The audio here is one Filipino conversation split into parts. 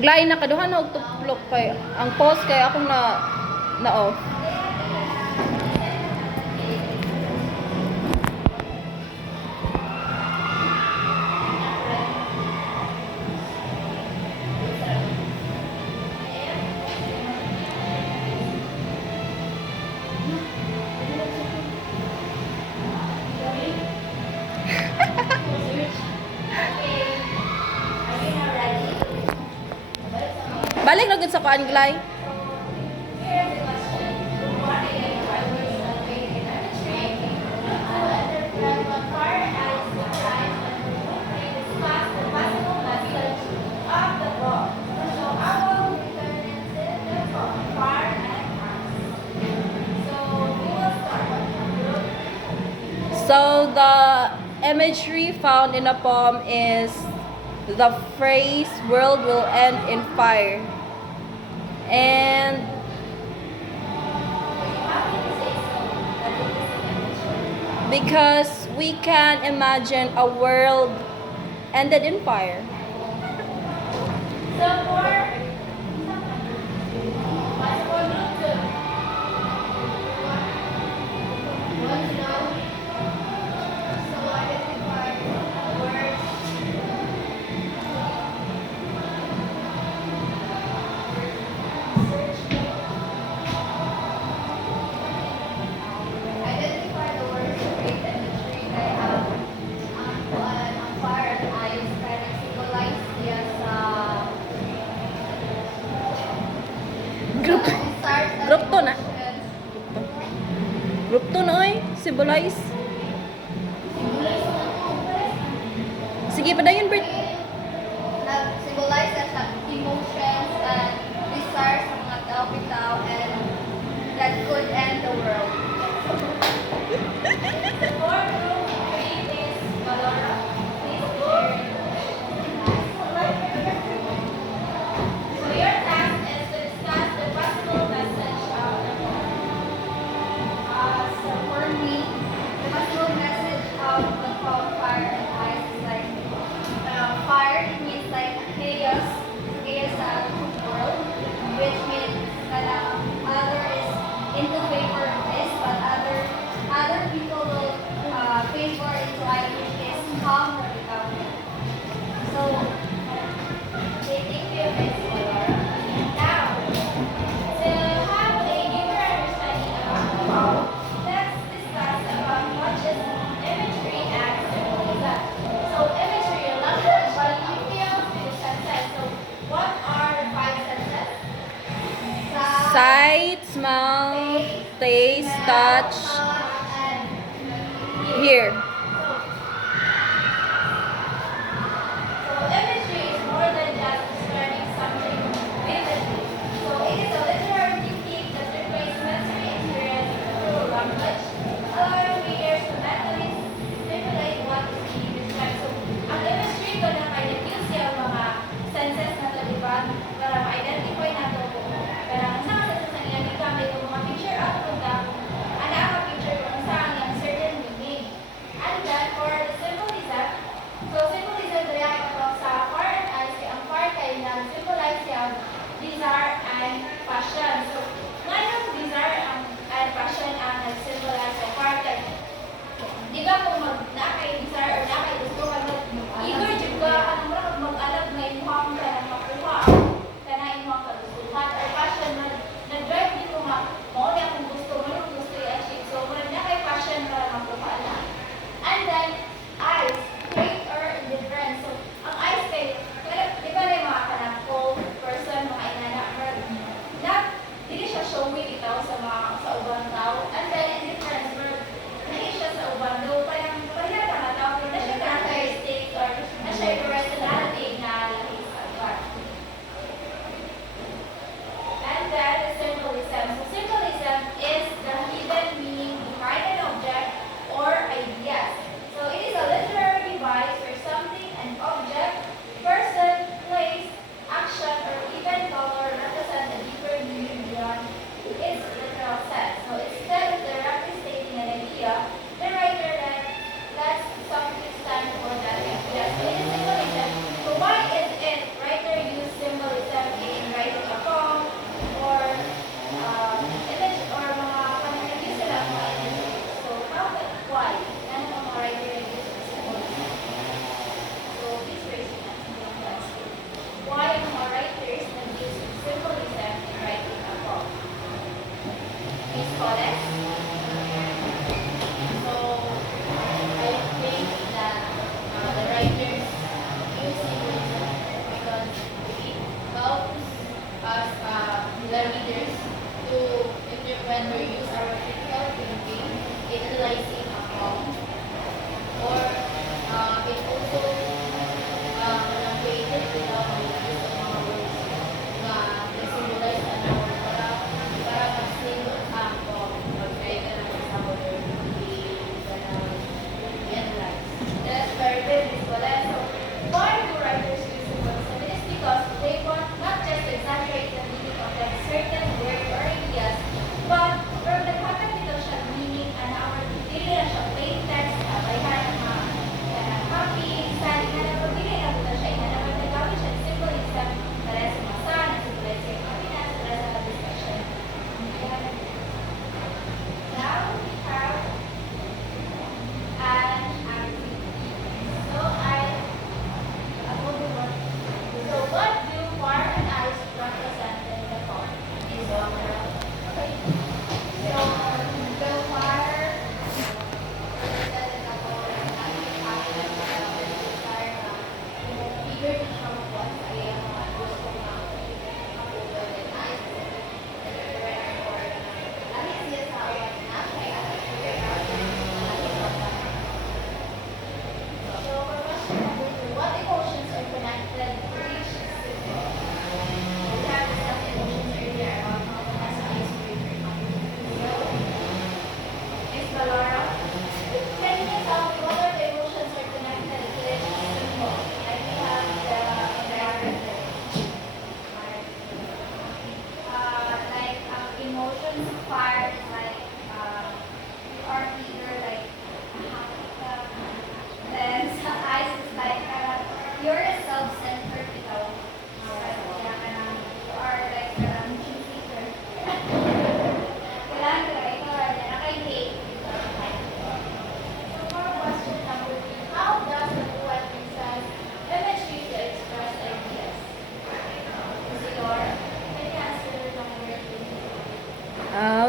Glay na kaduhan na og tuplok kay ang post kay akong na off. Balik na gud sa kuan Glay. So the imagery found in the poem is the phrase world will end in fire. And because we can imagine a world ended in fire. Group to na. Group to na oy, symbolize. Sige pa dayon Bert. Symbolize as emotions and desires sa mga tao-tao and that could end the world. For group 3 is Valora. Please share it. So your task is to discuss the possible message of the poem. So for me, the possible message of the poem Fire and Ice is like fire, it means like chaos sa world, which means other is into favor of this, but other people will favor into I which is calm or recovery. So they think you Miss Laura. Now, to have a deeper understanding about the poem, let's discuss about what is imagery and symbolism. So imagery, language, details, and senses. So what are the 5 senses? Sight, smell, taste, touch, hear. So imagery is more than just describing something vividly. So it is a literary technique that replaces sensory experience through language, allowing readers to mentally simulate what is being described. So ang imagery ko na kailangan siya ang mga senses na ito, diba? Para ma-identify na ito. Pero ang sa senses na ilang gamit yung mga picture out of the ang picture kung saan yung certain meaning.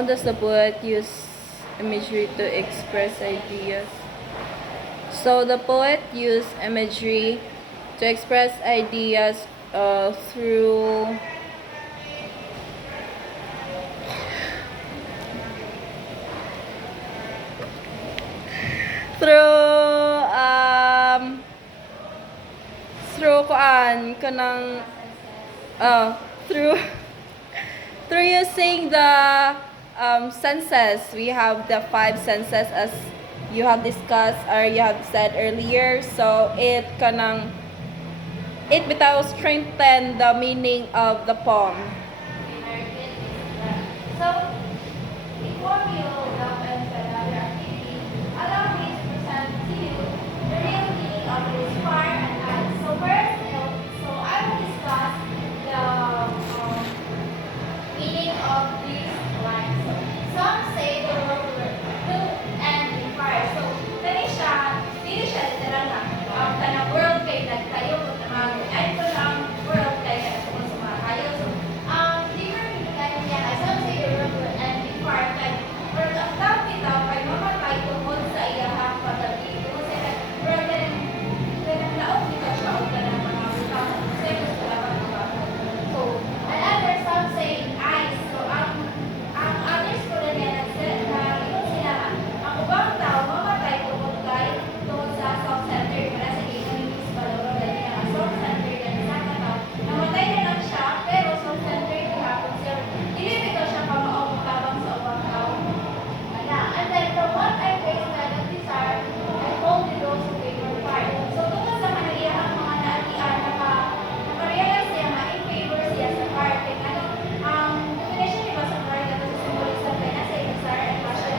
How does the poet use imagery to express ideas? So the poet used imagery to express ideas through through through kanang through through using the senses. We have the five senses as you have discussed or you have said earlier. So it bitaw strengthen the meaning of the poem. Very good. So, before we will delve into another activity, allow me to present to you the real meaning of this fire and ice. So first, so I will discuss the meaning of these lines. So, some say the world will end in fire. So, dili siya literal na kanang world kay nagtayo end ko ang world kay nagtungkol sa mga kayo. So, deeper meaning niya ay some say the world will end in fire kay or ang tao bitaw kay mamatay tungkol sa iyahang pagdating. Tungkol sa world kanang laog nito siya o kanang mga bitaw. Kasi gusto lang ang mga. So, another some say ice. So, ang others ko na niya nagsasabi na ito sila ang ubang tao mamatay tungkol sa self-centered wala sa economics valoro dahil nga self-centered na sa katao namatay na lang siya pero self-centered na hapon siya dili bitaw siya pamaong tabang sa ubang tao and then from what I face na nag-desire I hold the those who favor fire so tungkol sa kaniyahang mga naatian naka-realize siya na in favor siya sa fire kaya ano ang definition niya sa fire na sa symbolism kaya nasa desire and passion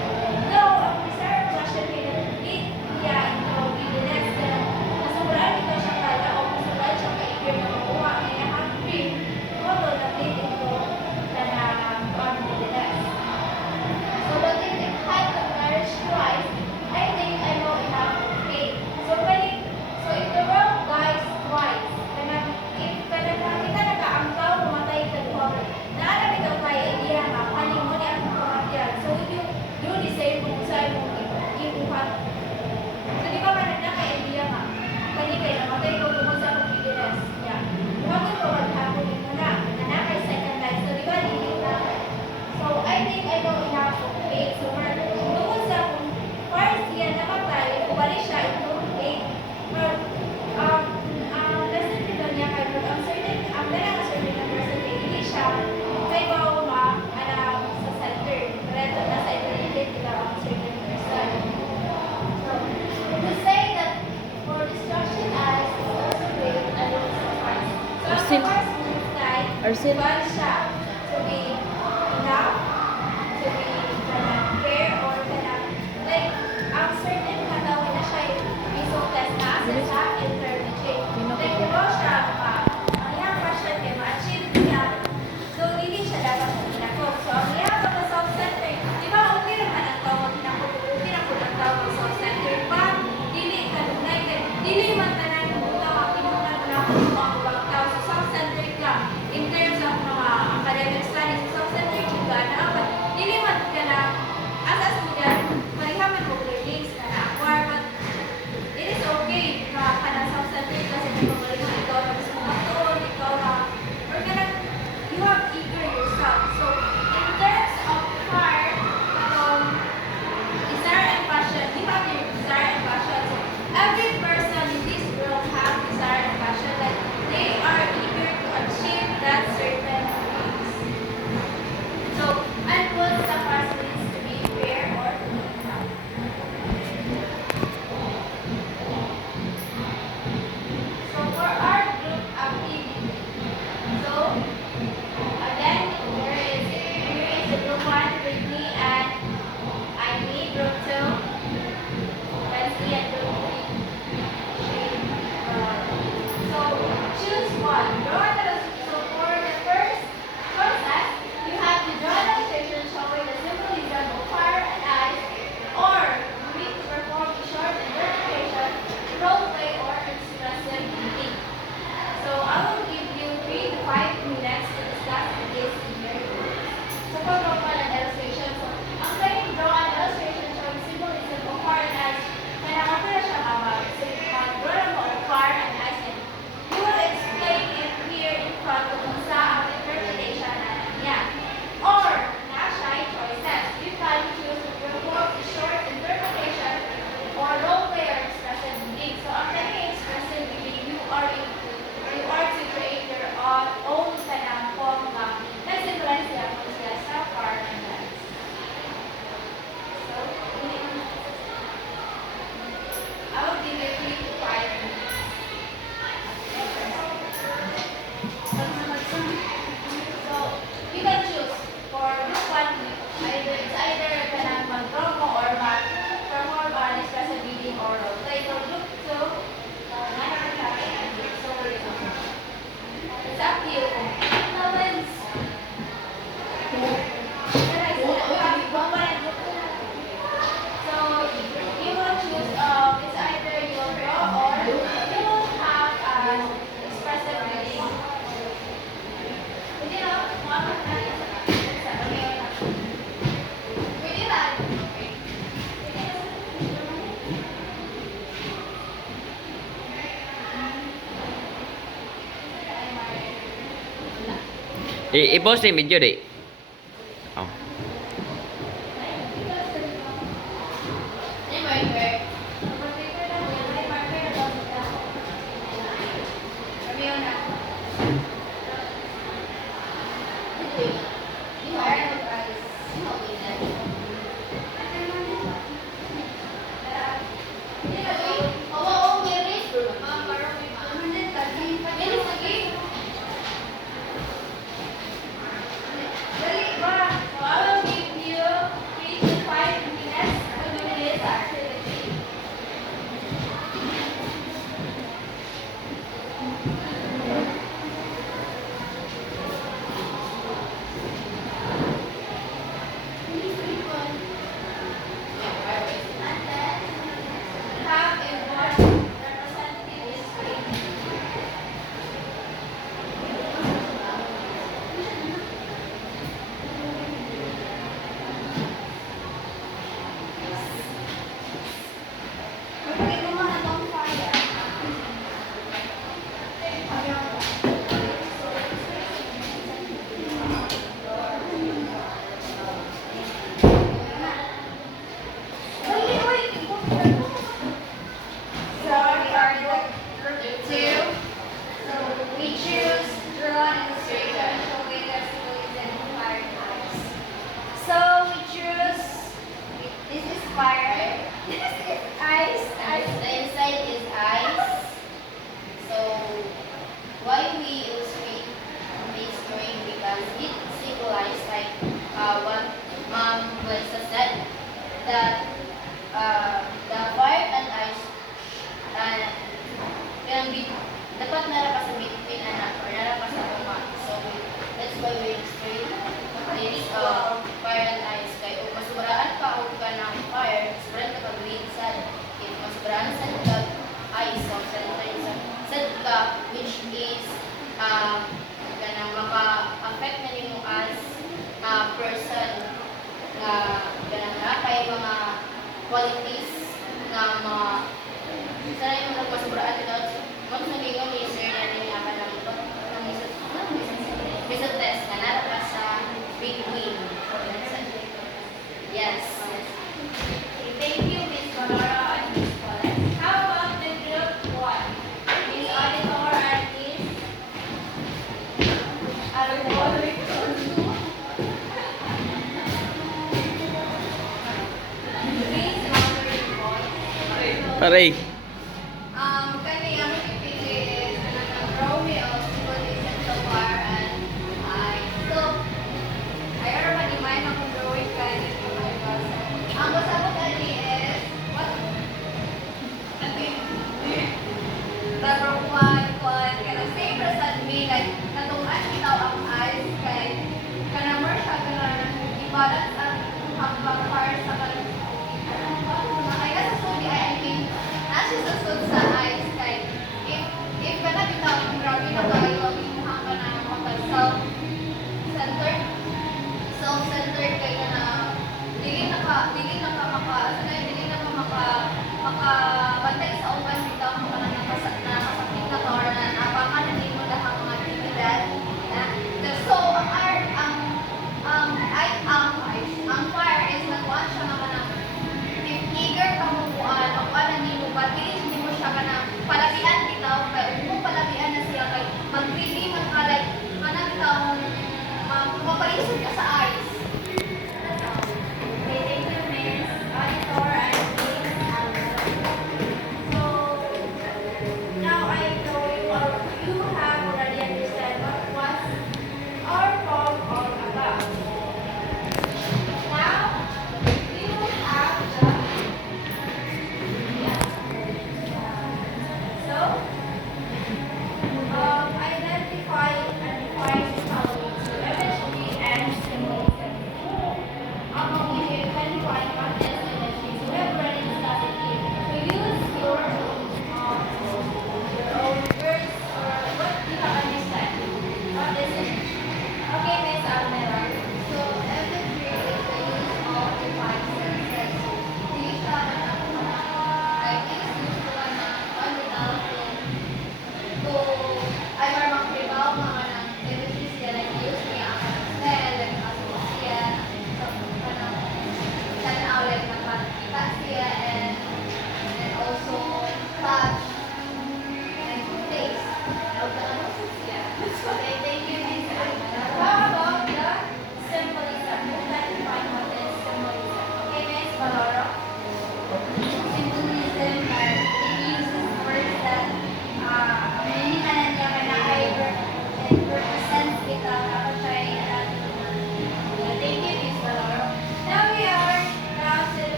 though ang desire and passion kaya lead niya into greediness kaya nasumuraan ito siya kaya o nasumuraan siya ka-eager na makuha kaya happy todo na lead into on greediness. So but if it had to nourish Christ, I think I know enough faith. So if the world dies twice, if kita nag-aangkaw, mamatay ka duha, naarami ka kaya idea nga, kaning mo ni ang pamatiyan. So if you decide kung saan mo ibuhat. So di ba man nagkaka-idea nga, kani kayo namatay ko tungkol sa greediness. Yeah. Bakit ko maghapon ito na? Nanakay second life. So di ba lilit na? So I think I know enough faith. So tungkol sa kung first siya namatay, ubali siya ito faith. But lesson dito niya kay Lord, ang ganang certain na person kay hindi siya kay bawa sa center. Reto na sa internet nila ang certain person. So, to say that for destruction as is also great and also Christ. So, ang Arsin. first means like, Arsin. ubali siya to be enough, to be care or like, ang certain katawin na siya isong test na sa eternity. Like, di ba siya, ang iyang passion kay ma-achieve niya, so hindi siya dapat tinakot. So, ang iyang pagka-self-centered, di ba, okay naman ang tawag tinakot ang tawag self-centered, but dili kanunay, dili man tanan ng tawag, kinunan mo na ang mga tao. So, self-centered ka in terms of mga academic studies, self-centered juga na, but dili man ka na, asas mo dyan, marihaman mo learnings na na-acquire, but it is okay na kanang I-post yung video di. Oh. Fire. This is ice. The inside is ice. So why we illustrate this drawing because it symbolizes like what Mom Glensa said that the fire and ice can be dapat nara ka sa between anak or nara ka sa tuma. So that's why we illustrate this fire and ice kay og masubraan ka og ka ng fire, spread ka green sad. If masubraan sad ka ice, so sad ka which is kanang maka-affect na nimo as person nga kanang napay mga qualities nga mga sana yung nagmasubraan ka daw mas nagingon ni sir na rin nga ka ng bisa test na nara pa sa big win. Yes. Thank you, Miss Valora and Miss Paulette. How about the group 1? Miss Auditor and Miss Arabon. Please, Taray.